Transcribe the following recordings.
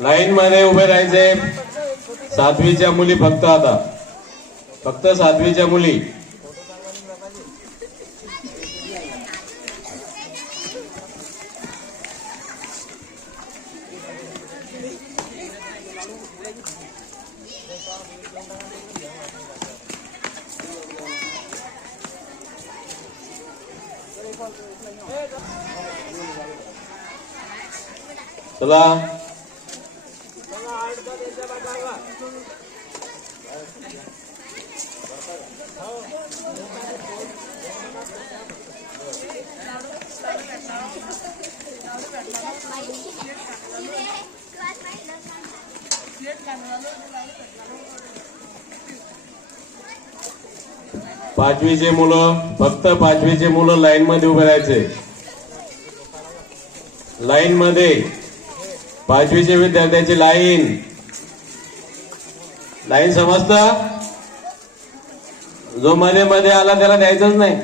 Line मध्ये उभे राहायचे. सातवीच्या मुली फक्त, आता फक्त सातवीच्या मुली. चला पाचवीचे मुलं, फक्त पाचवीचे मुलं लाईन मध्ये उभे राहायचे. लाईन मध्ये पाचवीचे विद्यार्थ्यांची लाईन. लाईन समजतं? जो मध्ये मध्ये आला त्याला द्यायचंच नाही.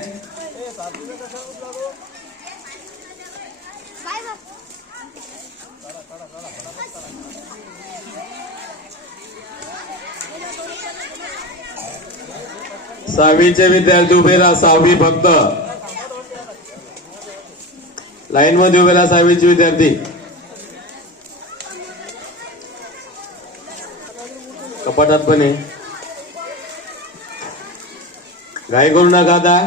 सहावीचे विद्यार्थी उभे राहा. सहावी फक्त लाईन मध्ये उभे राहा. सहावीचे विद्यार्थी कपाटात पण आहे. घाई करू नका आता.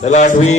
चला आठवी.